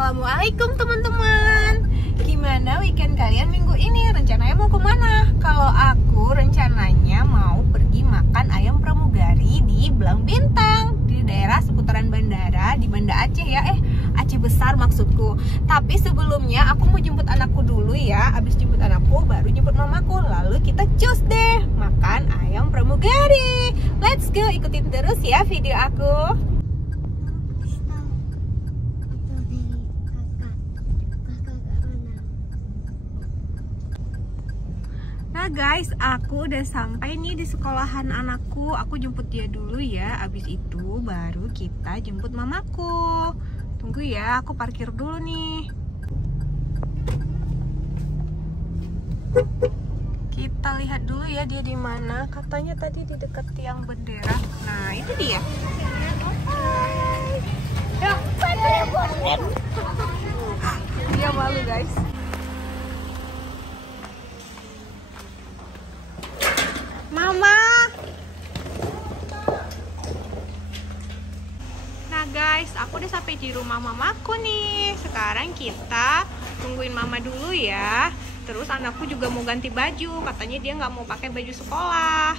Assalamualaikum teman-teman. Gimana weekend kalian minggu ini? Rencananya mau kemana? Kalau aku rencananya mau pergi makan ayam pramugari di Belang Bintang, di daerah seputaran bandara, di Banda Aceh ya. Aceh besar maksudku. Tapi sebelumnya aku mau jemput anakku dulu ya. Abis jemput anakku baru jemput mamaku. Lalu kita cus deh makan ayam pramugari. Let's go, ikutin terus ya video aku. Nah guys, aku udah sampai nih di sekolahan anakku. Aku jemput dia dulu ya. Abis itu baru kita jemput mamaku. Tunggu ya, aku parkir dulu nih. Kita lihat dulu ya dia di mana. Katanya tadi di dekat tiang bendera. Nah, itu dia. Hai. Dia malu guys. Mama. Nah guys, aku udah sampai di rumah mamaku nih. Sekarang kita tungguin mama dulu ya. Terus anakku juga mau ganti baju. Katanya dia nggak mau pakai baju sekolah.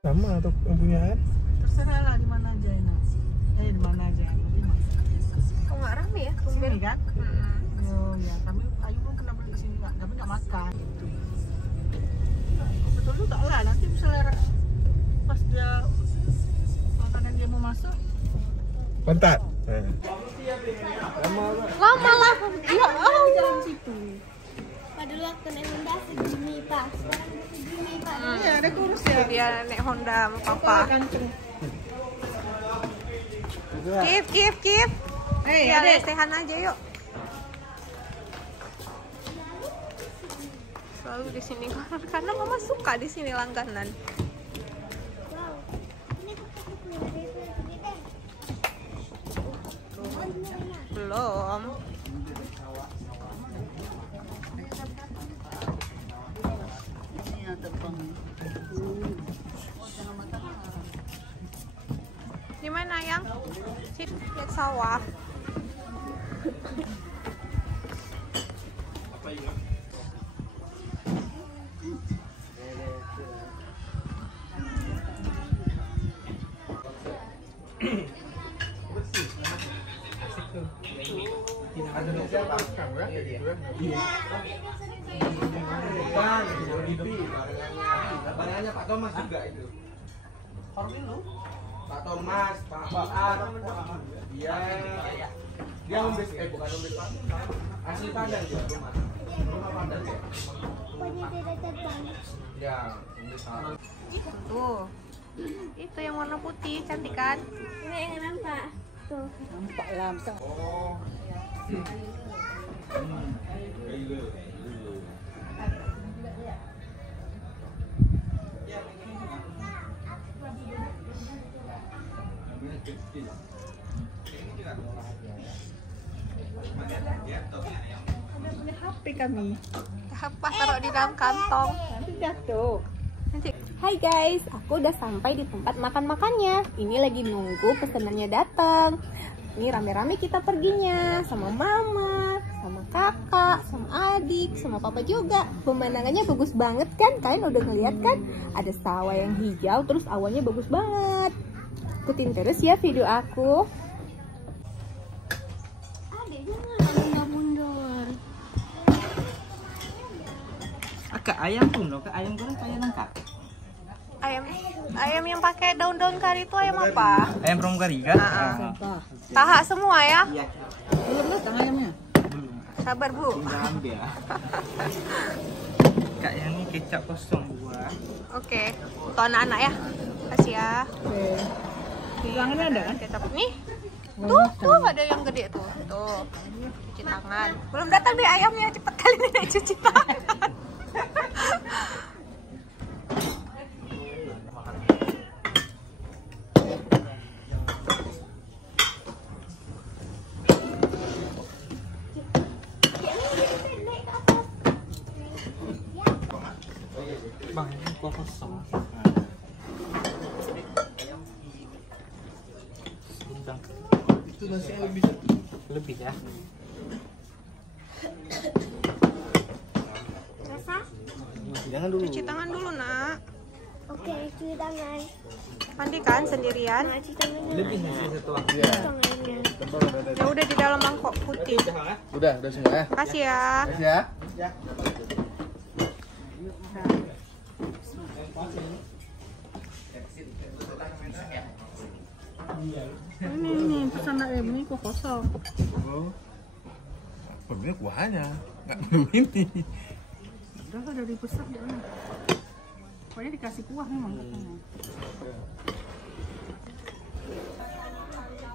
Sama atau yang punya air? Terserah lah di mana aja enak. Di mana aja nanti masak. Kok nggak rame ya? Sini kan? Oh ya, kami Ayu pun pernah beli sini nggak, tapi nggak makan. Gitu. Betul juga lah, nanti misalnya pas dia makanan dia mau masuk. Kontak. Lama lah. Ya Allah. Situ. Dulu aku naik Honda segini pak, sekarang segini pak. Iya, ada kurus ya. Dia naik Honda sama papa. Kancing. Kip. Ya, Adek. lesehan aja yuk. Selalu di sini karena mama suka di sini langganan. Wow, ini aku keluar dari sini deh. Belum. Gimana yang? Sip, lihat sawah. Barangnya Pak Thomas juga itu. Pak Thomas, Pak Baat. Dia bukan home base. Asli Padang dia rumah. Rumah Padang ya. Pokoknya tidak terbang. Ya, home base. Tuh. Itu yang warna putih, cantik kan? Ini yang nampak. Tuh. Nampak langsung. Oh. HP kami. Apa taruh di dalam kantong? Nanti jatuh. Hai guys, aku udah sampai di tempat makan-makannya. Ini lagi nunggu pesenannya datang. Ini rame-rame kita perginya sama mama, sama kakak, sama adik, sama papa juga. Pemandangannya bagus banget kan? Kalian udah ngeliat kan? Ada sawah yang hijau, terus awannya bagus banget. Ikutin terus ya video aku. Adek jangan nggak mundur. Kak ayam pun loh, Kak ayam goreng kayak nangka. Ayam yang pakai daun-daun kari itu ayam apa? Ayam pramugari Kak? Taha semua ya? Iya. Belum datang ayamnya. Belum. Sabar Bu. Tinggal ambil. Kak yang ini kecap kosong buah. Oke, untuk anak-anak ya. Kasih ya. Tangannya ada kan? Kecap nih. Tuh ada yang gede tuh. Tuh. Cuci tangan. Belum datang deh ayamnya, cepet kali nih cuci tangan. Bang, ini kuah kosong. Itu nasi yang Lebih ya. Rasa? Jangan dulu. Cuci tangan dulu nak. Oke, cuci tangan. Mandi kan sendirian. Nah, cuci tangannya. Lebih nasi satu waktu. Iya. Tangannya. Ya udah di dalam mangkok putih. Udah semua ya. Kasih ya. Kasih ya. Ini pesan ayam ini kok kosong. Oh. Sebenarnya kuahnya, nggak perlu ini. Udah kan dari besar dia. Pokoknya dikasih kuah memang katanya.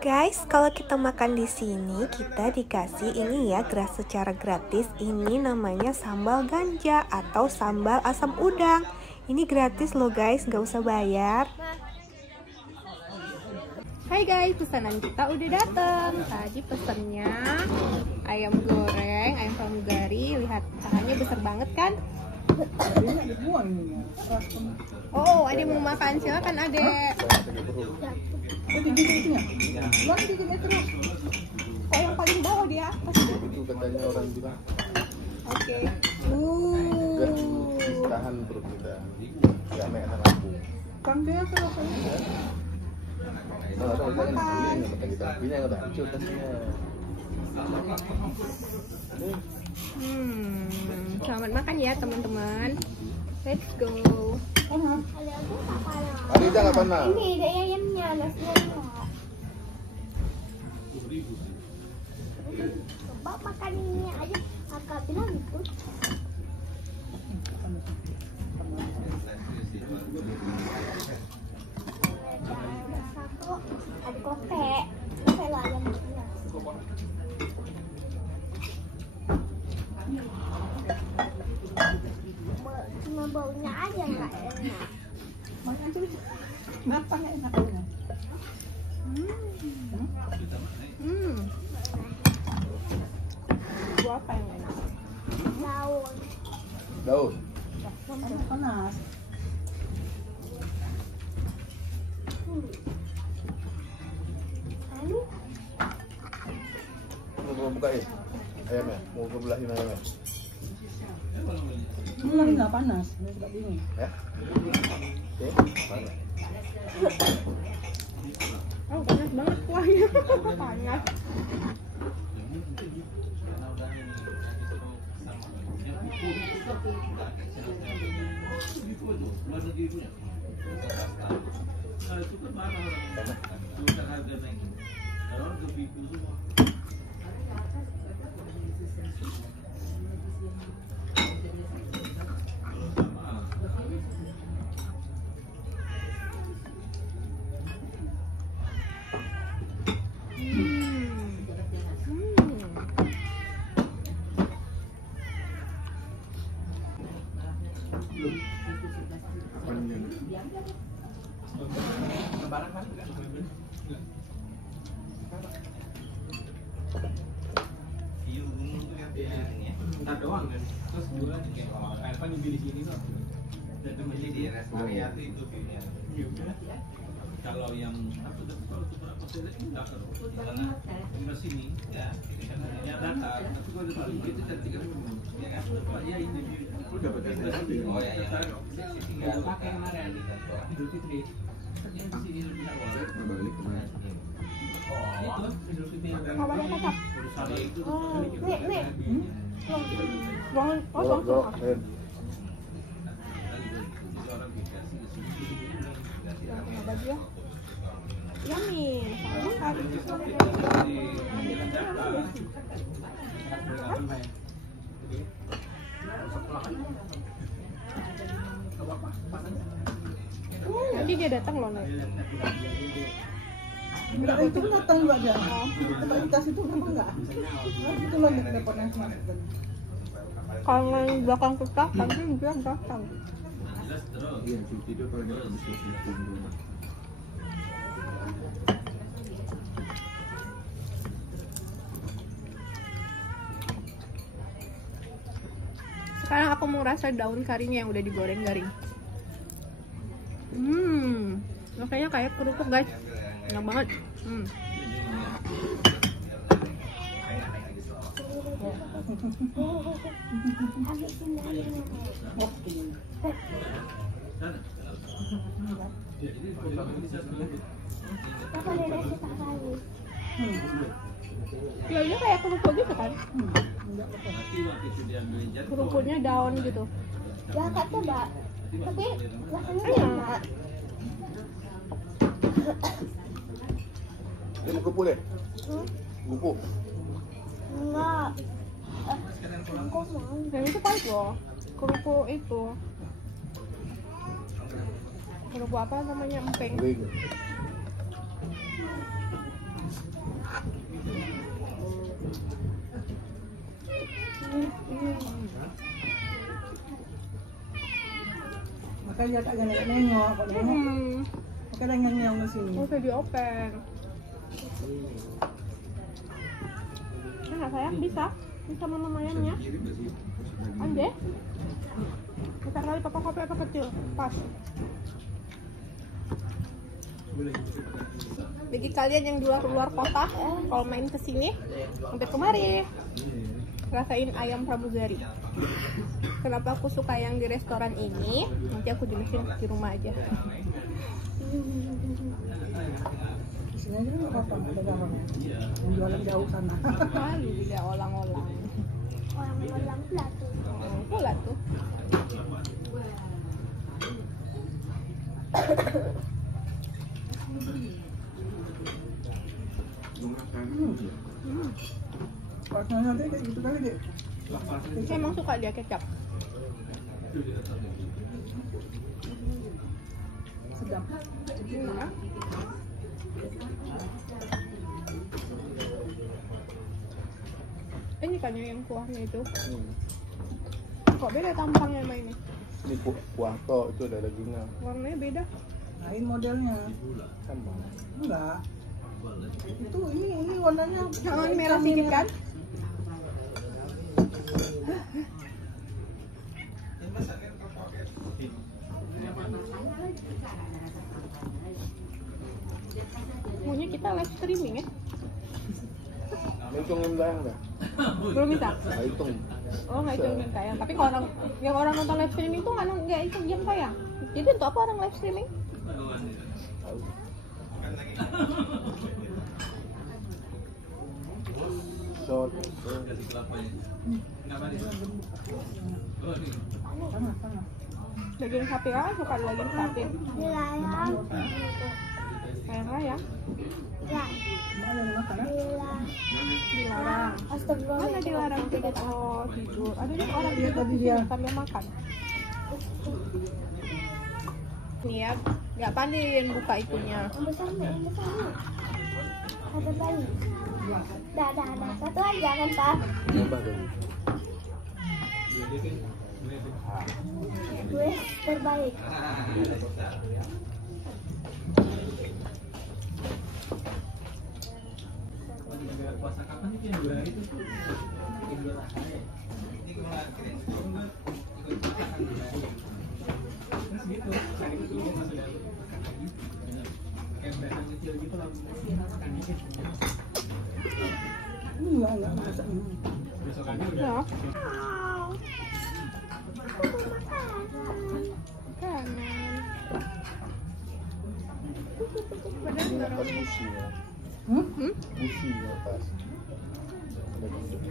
Guys, kalau kita makan di sini kita dikasih ini ya secara gratis. Ini namanya sambal ganja atau sambal asam udang. Ini gratis loh guys, nggak usah bayar. Hai guys, pesanan kita udah datang. Tadi pesennya ayam goreng, ayam pramugari. Lihat tangannya besar banget kan? Ini ada buang ini. Oh, ada mau makan, silakan adek. Oh, digigit-gigitnya. Buang digigitnya terus. Kok yang paling bawah dia? Itu katanya orang bilang. Oke. Biar tahan perut kita. Nggak naik atas lampu. Kan dia rasanya. Kalau ada orang yang guling, nggak kita punya nggak hancur kasihnya. Selamat makan ya teman-teman. Let's go. Ada aku tak panas. Ada nggak panas? Ini ada ayamnya, nasinya enggak. Coba makan ini aja. Kakak bilang gitu. Ada satu, ada kope. Kope lo ayam. Cuma baunya aja nggak enak. Kenapa nggak enak? Buah apa yang enak? Daun. Daun. Panas. Anu, Mau bukain ayamnya, mau belahin ayamnya. Ini nggak panas, ini sudah dingin. Ya. Oke. Panas. Oh, panas banget kuahnya. Panas. Ntar doang kan, terus jualan kayak air pan di sini tuh. Dan temennya di rest area itu kayaknya. Kalau yang kalau beberapa selek enggak kalau karena di sini ya data tapi kalau di itu cantik kan ya kan ya ini udah pakai oh ya ya pakai kemarin Idul Fitri ternyata di sini lebih awal balik kemarin itu Idul Fitri Kabarnya kakak. itu Nih. Ruangan baju ya. Yummy. Nanti dia datang loh, Nek. Enggak, itu datang juga dia. Kita dikasih itu memang enggak. Itu loh yang dapatnya kemarin. Kalau yang belakang kita, nanti dia datang. Iya, cuci itu kalau dia habis cuci dulu. Sekarang aku mau rasa daun karinya yang udah digoreng garing. Rasanya kayak kerupuk guys, enak banget. Ya ini kayak kerupuk gitu kan? Kerupuknya daun gitu. Ya kak tuh mbak, tapi rasanya enak. Ini mau kupu deh. Kupu. Enggak. Aku mau. Yang itu pahit loh. Kerupuk itu. Kerupuk apa namanya? Empeng. Ring. Makanya tak jangan nengok, kok nengok. Makanya nengok ke sini. Bisa diopen. Nah sayang bisa mama ayamnya. Ande. Kita kali papa kopi apa kecil? Pas. Bagi kalian yang di luar kota, kalau main ke sini, sampai kemari, rasain ayam pramugari. Kenapa aku suka yang di restoran ini? Nanti aku jelasin di rumah aja. Di sini aja kan kota, ada garam. Yang jualan jauh sana. Malu tidak olang-olang. Orang-orang pelatu. Pula tuh. Rasanya nanti kayak gitu kali deh. Saya emang suka dia kecap. Sedap. Nah. Ini kan yang kuahnya itu. Kok beda tampangnya sama ini? Ini kuah to, itu ada dagingnya. Warnanya beda. Lain modelnya. Sama. Enggak. Itu ini warnanya. Jangan merah sedikit kan? Maunya kita live streaming ya? Hitungin tayang dah. Belum bisa? Nah, hitung. Oh nggak hitungin tayang. Tapi kalau orang nonton live streaming tuh nggak hitung jam tayang. Jadi untuk apa orang live streaming? Tahu. Short. Sama. Daging sapi kan suka daging sapi. Dilarang. Ayam ayam Ya. Ada yang makan ya? dilarang. Astagfirullah. Mana dilarang tidur? Oh tidur. Ada nih orang Iya, tidur tadi di dia. sini sambil makan. Nih ya, nggak pandin buka itunya. Yang besar nih. Ada bayi. Dah. Satu aja kan Pak? Nambah dulu. Gue terbaik. puasa kapan sih yang juara itu tuh? Terus gitu, cari betulnya masuk dalam Enggak masak. Ya. Ini atas busi ya. Busi di atas. Ada bentuk.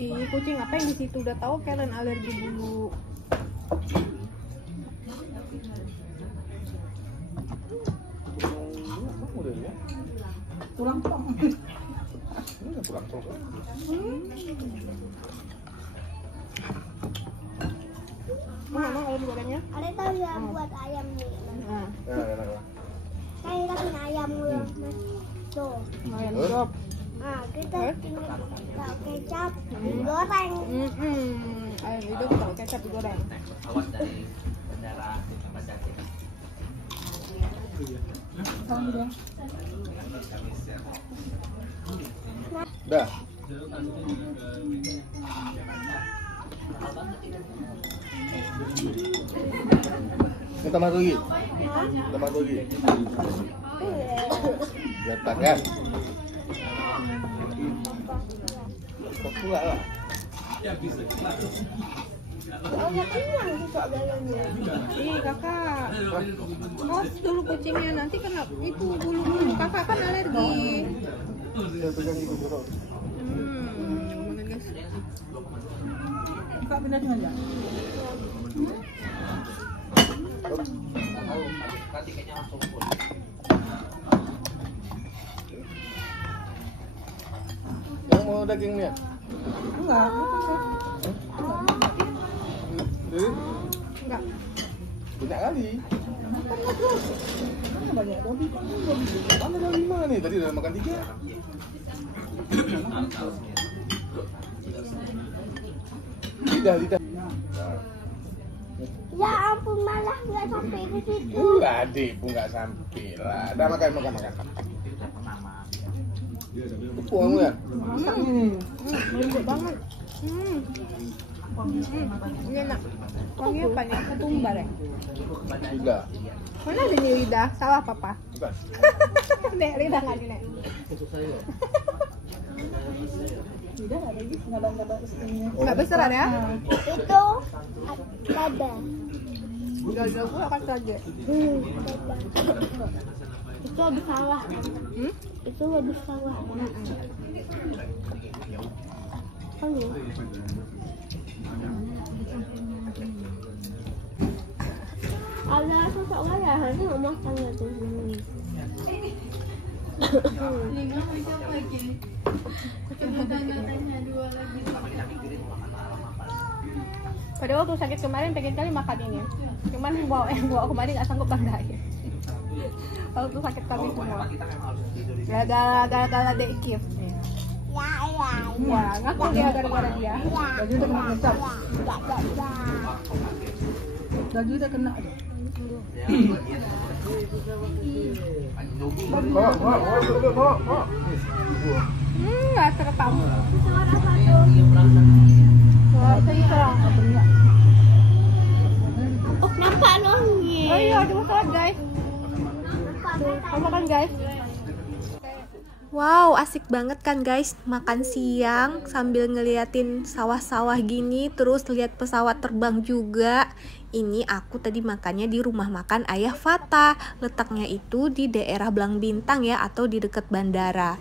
Ih, kucing apa yang di situ? Udah tahu kalian alergi bulu. Udah ya. Kurang pom. Ini udah pulang coba. Emang ayam gorengnya? Ada tahu ya buat ayam nih. Nah, Ya, enak lah. Kayak kasih ayam mulu. Tuh. ayam Terus? chop. Nah, kita tinggal tahu kecap, goreng. Ayam hidup tahu kecap digoreng. Pesawat dari bandara Ahmad Yani. Dah. Ini tambah lagi. Tambah lagi. Jatah kan? Kok pula lah. Oh, ya kenyang sih kok gayanya. Ih, kakak. Awas dulu kucingnya, nanti kena itu bulu-bulu. Kakak kan alergi. Saya pegang itu dorong. Mana guys? Kak pindah sini aja. Nanti kayaknya langsung full. Yang mau dagingnya? Enggak. Enggak. Banyak kali. Banyak dobi kok. Mana ada 5 nih? Tadi udah makan 3. Lidah. Ya ampun, malah nggak sampai ke situ. Adikku nggak sampai lah. Udah makan. Puang ya? Lembut banget. Ini enak. Wanginya apa nih? Ketumbar ya? Lidah. Mana ada nih lidah? Salah papa. Bukan. Nek, lidah nggak nih, Nek? Tidak ada lagi nggak istrinya. Nggak besar ya? Itu dada. Dada gua akan saja. Itu habis sawah. Itu habis sawah. Ada sosok gaya harusnya nggak makan gitu. Pada waktu sakit kemarin pengen kali makan ini. Cuman yang bawa kemarin nggak sanggup banggain. Waktu sakit kami semua. Gara-gara dek Kif. Ya, ngaku dia gara-gara dia. Baju udah kena kecap. Baju udah kena. Nggak terekam. Oh, nampak lagi. Oh iya, ada masalah guys. Makan guys. Wow, asik banget kan guys, makan siang sambil ngeliatin sawah-sawah gini, terus lihat pesawat terbang juga. Ini aku tadi makannya di rumah makan Ayah Fata, letaknya itu di daerah Blang Bintang ya, atau di dekat bandara.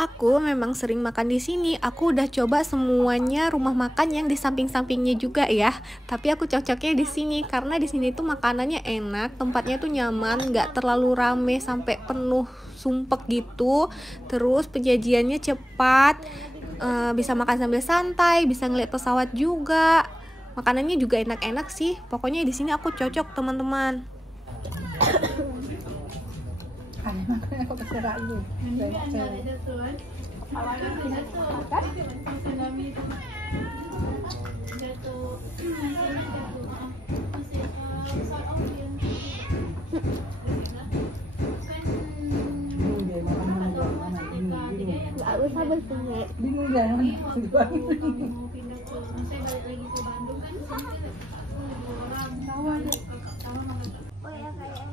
Aku memang sering makan di sini. Aku udah coba semuanya rumah makan yang di samping-sampingnya juga ya. Tapi aku cocoknya di sini karena di sini tuh makanannya enak, tempatnya tuh nyaman, nggak terlalu rame sampai penuh sumpek gitu. Terus penyajiannya cepat, bisa makan sambil santai, bisa ngeliat pesawat juga. Makanannya juga enak-enak sih. Pokoknya di sini aku cocok teman-teman. Makanya aku terserah ini. Nggak usah bersih. Bingung jangan. Oh ya kayak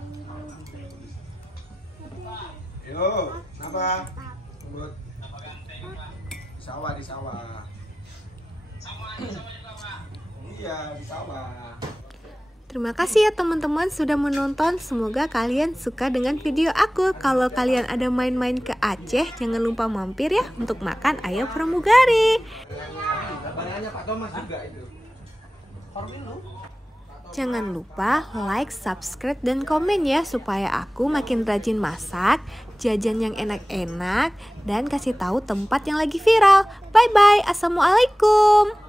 Yo, kenapa? Ngebut. Di sawah, di sawah. Iya, di sawah. Terima kasih ya teman-teman sudah menonton. Semoga kalian suka dengan video aku. Kalau kalian ada main-main ke Aceh, jangan lupa mampir ya untuk makan ayam pramugari. Barangnya Pak Thomas juga itu. Jangan lupa like, subscribe, dan komen ya supaya aku makin rajin masak, jajan yang enak-enak, dan kasih tahu tempat yang lagi viral. Bye-bye. Assalamualaikum.